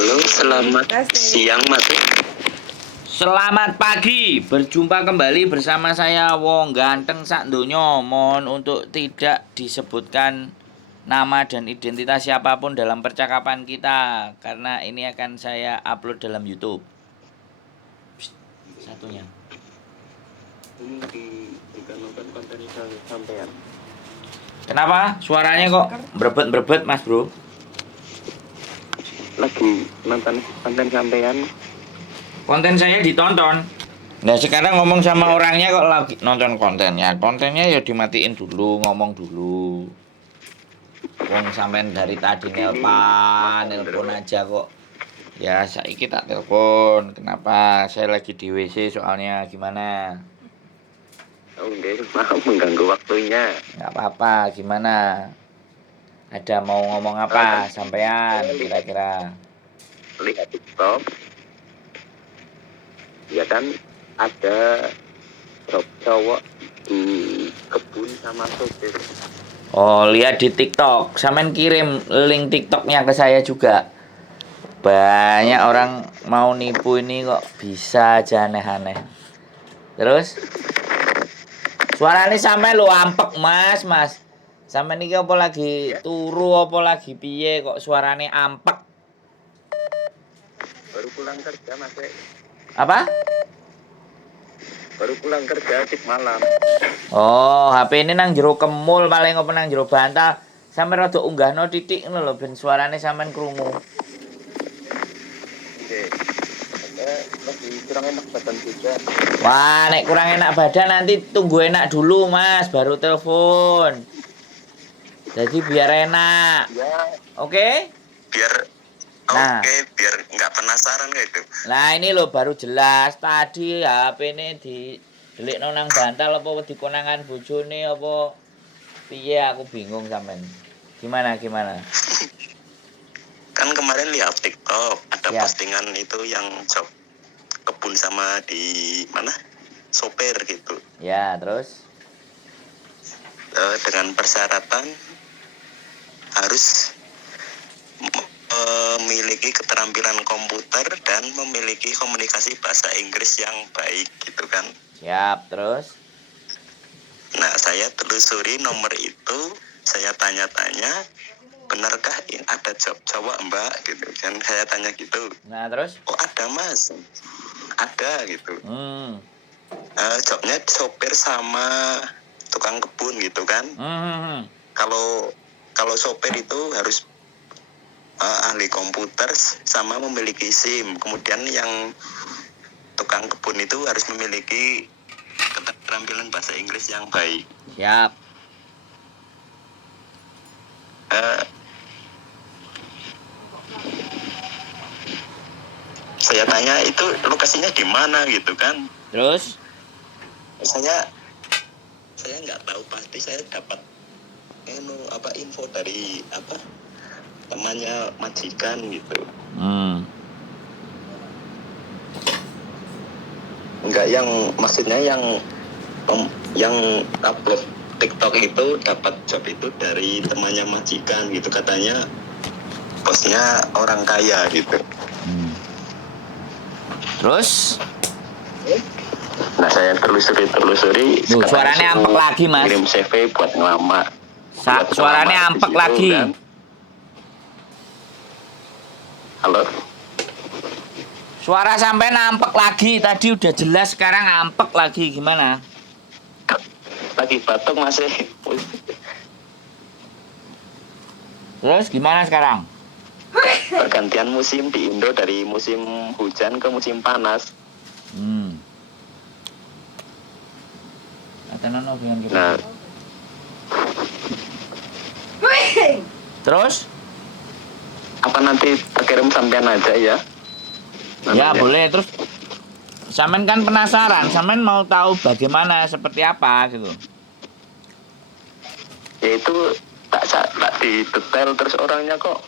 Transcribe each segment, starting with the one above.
Halo, selamat siang Mas. Selamat pagi, berjumpa kembali bersama saya Wong Ganteng sak donya. Mohon untuk tidak disebutkan nama dan identitas siapapun dalam percakapan kita, karena ini akan saya upload dalam YouTube. Psst, satunya. Ini juga nonton konten sampean. Kenapa? Suaranya kok berebet-berebet, Mas Bro? Lagi nonton konten sampean. Konten saya ditonton. Nah sekarang ngomong sama orangnya kok lagi nonton kontennya. Kontennya ya dimatiin dulu, ngomong dulu. Wong sampean dari tadi nelpon aja kok. Ya saiki tak telepon. Kenapa? Saya lagi di WC soalnya, gimana? Oh enggak, maaf mengganggu waktunya. Nggak apa-apa, gimana? Ada mau ngomong apa sampean kira-kira? Lihat TikTok. Ya kan ada cowok di kebun sama sopir. Oh, lihat di TikTok. Sampean kirim link TikToknya ke saya juga. Banyak orang mau nipu ini kok bisa aja aneh-aneh. Terus? Suaranya sampe lo ampek mas. Sampe niki apa lagi turu apa lagi piye kok suaranya ampek. Baru pulang kerja Mas. Apa? Baru pulang kerja sip malam. Oh, HP ini nang jero kemul paling apa nang jero bantal. Sampe rada unggahno titik ngono lho ben suarane sampean krungu. Oke. Lagi kurang enak badan juga. Wah, nek kurang enak badan nanti tunggu enak dulu mas baru telepon. Jadi biar enak. Ya. Oke? Biar Nah. Oke, biar nggak penasaran gitu. Nah ini loh baru jelas tadi HP ini delik nang bantal apa di konangan bojone apa piye aku bingung sampean. Gimana? Kan kemarin lihat TikTok ada Ya. postingan itu yang job kebun sama di mana sopir gitu. Ya, terus Dengan persyaratan harus memiliki keterampilan komputer dan memiliki komunikasi bahasa Inggris yang baik gitu kan. siap, terus Nah, saya telusuri nomor itu, saya tanya-tanya, benarkah ada job cowok mbak gitu kan, saya tanya gitu. nah terus Oh ada mas, ada gitu. Jobnya sopir sama tukang kebun gitu kan. Kalau sopir itu harus ahli komputer sama memiliki SIM. Kemudian yang tukang kebun itu harus memiliki keterampilan bahasa Inggris yang baik. siap. Saya tanya itu lokasinya di mana gitu kan. Terus Saya nggak tahu pasti, saya dapat info dari temannya majikan gitu. Enggak, yang maksudnya yang upload TikTok itu dapat job itu dari temannya majikan gitu, katanya bosnya orang kaya gitu. Terus Nah saya telusuri suaranya ampek lagi mas. Kirim CV buat ngelamar. Suaranya ampek lagi kan? Halo. Suara sampai nampek lagi. Tadi udah jelas, sekarang ampek lagi. Gimana? Lagi batuk masih. Terus gimana sekarang? Pergantian musim di Indo dari musim hujan ke musim panas. Nah. Terus? Apa nanti kirim sampean aja ya? Ya boleh. Terus sampean kan penasaran, sampean mau tahu bagaimana, seperti apa gitu. Ya itu tak di detail, terus orangnya kok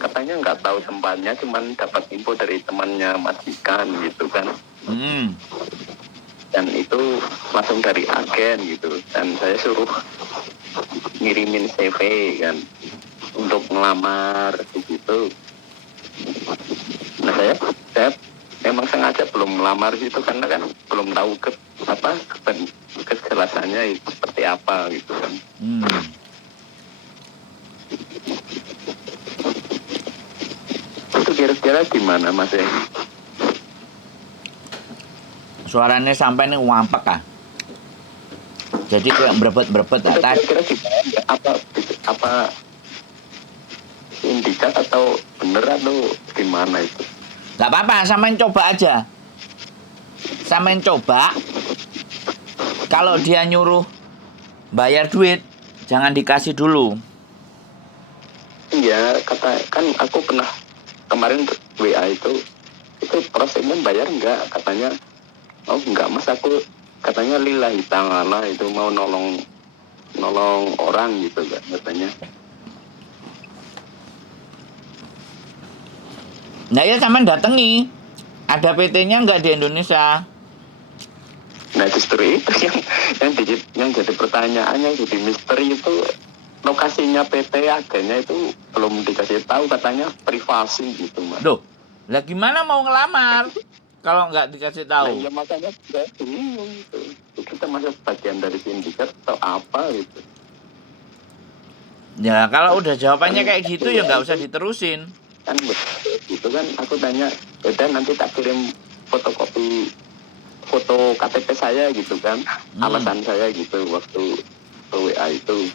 katanya nggak tahu tempatnya, cuman dapat info dari temannya majikan gitu kan. Dan itu langsung dari agen gitu, dan saya suruh ngirimin CV kan untuk ngelamar gitu. belum melamar gitu karena kan belum tahu kejelasannya itu seperti apa gitu kan. Itu kira-kira gimana Mas Eng? Suaranya sampai nih wampek ah. Jadi kayak berebet-berebet Itu atas. kira-kira gimana? Apa indikat atau bener atau gimana itu? Gak apa-apa, samain coba aja. Samain coba. Kalau dia nyuruh bayar duit, jangan dikasih dulu. Iya, kan aku pernah kemarin WA itu prosesnya bayar enggak, katanya oh enggak Mas, aku katanya lillahi ta'ala itu mau nolong orang gitu kan katanya. Nah ya sama datangi. Ada PT-nya nggak di Indonesia? Nah justru itu yang jadi pertanyaan, yang jadi misteri itu lokasinya PT agennya itu belum dikasih tahu, katanya privasi gitu Mas. Loh, lah gimana mau ngelamar kalau nggak dikasih Nah tahu? ya makanya saya bingung gitu. Kita masuk bagian dari sindikat atau apa gitu. Ya kalau udah jawabannya kayak gitu ya nggak usah diterusin. Kan gitu kan, aku tanya udah nanti tak kirim fotokopi foto KTP saya gitu kan, alasan saya gitu waktu WA itu.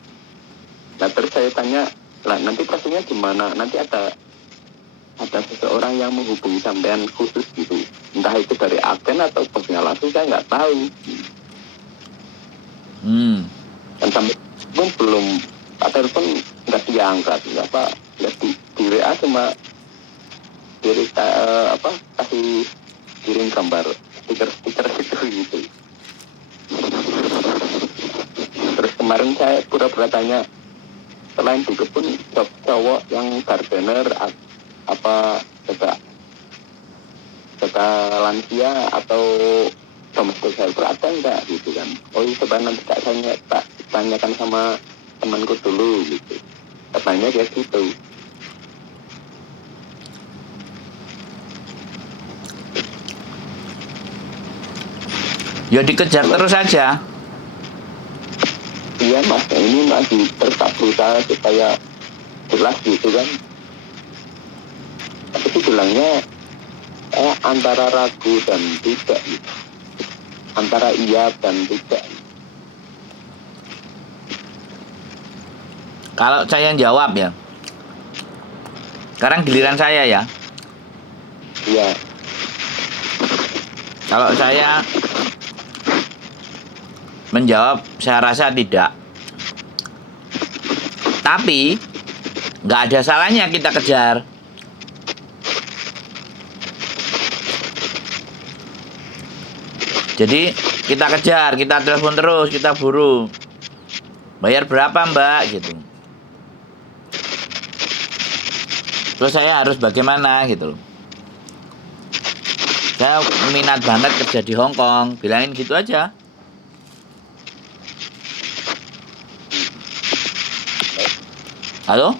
Nah terus saya tanya, lah nanti prosesnya gimana, nanti ada seseorang yang menghubungi sampean khusus gitu, entah itu dari agen atau bosnya langsung, saya nggak tahu. Dan sampai pun belum, telepon nggak diangkat, ya di WA cuma kasih kirim gambar stiker gitu. Terus kemarin saya pura-pura tanya, selain di kebun cowok yang gardener apa jaga lansia atau domestic helper ada enggak gitu kan. Oh iya, coba nanti tak tanyakan sama temanku dulu gitu, katanya kayak gitu. Ya dikejar terus aja. Iya Mas, ini masih tetap berusaha supaya jelas gitu kan. Tapi itu bilangnya antara ragu dan tidak gitu. Antara iya dan tidak. Kalau saya yang jawab ya. Sekarang giliran saya ya. Iya. Kalau saya menjawab, saya rasa tidak. Tapi nggak ada salahnya kita kejar. Jadi kita kejar, kita telepon terus, kita buru. Bayar berapa Mbak gitu. Terus saya harus bagaimana gitu loh. Saya minat banget kerja di Hong Kong, bilangin gitu aja. Halo?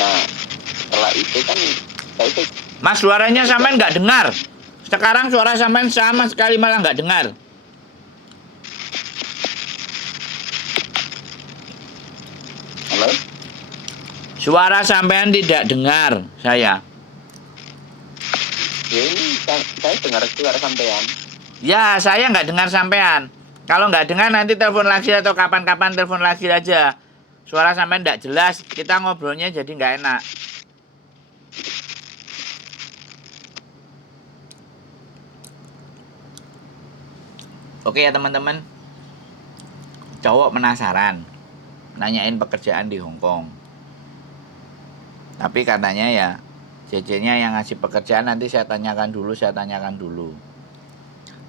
Nah, setelah itu kan saya Mas, suaranya sampean nggak dengar. Sekarang suara sampean sama sekali malah nggak dengar. halo. Suara sampean tidak dengar saya. Ya ini saya dengar suara sampean. Ya, saya nggak dengar sampean. Kalau nggak dengar nanti telepon lagi atau kapan-kapan telepon lagi aja. Suara sampean nggak jelas, kita ngobrolnya jadi nggak enak. Oke ya teman-teman. Cowok penasaran, nanyain pekerjaan di Hong Kong. Tapi katanya ya, JJ-nya yang ngasih pekerjaan nanti saya tanyakan dulu.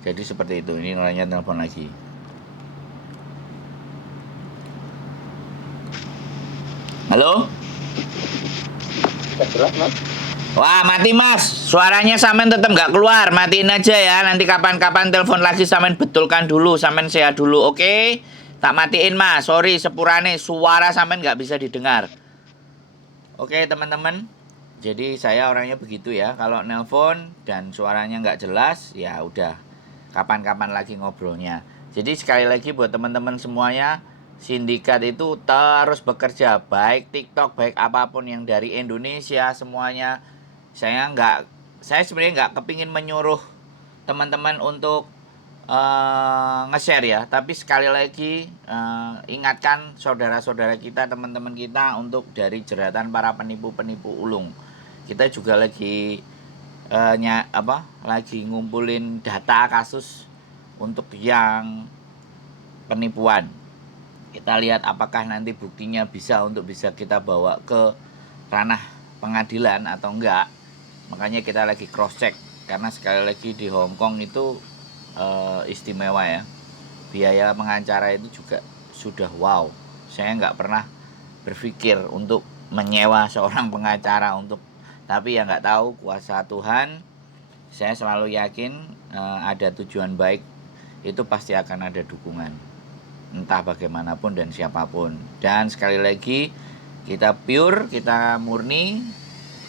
Jadi seperti itu. Ini orangnya telepon lagi. Halo? Jelas Mas. Wah, mati Mas. Suaranya sampean tetap nggak keluar. Matiin aja ya. Nanti kapan-kapan telepon lagi sampean betulkan dulu, sampean sehat dulu, oke? Tak matiin Mas. Sorry sepurane suara sampean nggak bisa didengar. Oke, teman-teman. Jadi saya orangnya begitu ya, kalau nelpon dan suaranya nggak jelas, ya udah kapan-kapan lagi ngobrolnya. Jadi sekali lagi buat teman-teman semuanya, sindikat itu terus bekerja, baik TikTok, baik apapun yang dari Indonesia semuanya. Saya sebenarnya nggak kepingin menyuruh teman-teman untuk nge-share ya, tapi sekali lagi ingatkan saudara-saudara kita, teman-teman kita untuk dari jeratan para penipu-penipu ulung. Kita juga lagi lagi ngumpulin data kasus untuk yang penipuan. Kita lihat apakah nanti buktinya bisa kita bawa ke ranah pengadilan atau enggak. Makanya kita lagi cross check, karena sekali lagi di Hong Kong itu istimewa ya. Biaya pengacara itu juga sudah wow. Saya nggak pernah berpikir untuk menyewa seorang pengacara tapi ya nggak tahu, kuasa Tuhan. Saya selalu yakin ada tujuan baik itu pasti akan ada dukungan, entah bagaimanapun dan siapapun. Dan sekali lagi, kita pure, kita murni,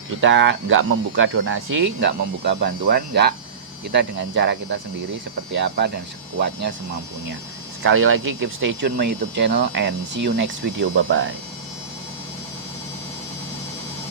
kita nggak membuka donasi, nggak membuka bantuan, nggak. Kita dengan cara kita sendiri seperti apa dan sekuatnya semampunya. Sekali lagi, keep stay tune my YouTube channel and see you next video. Bye bye.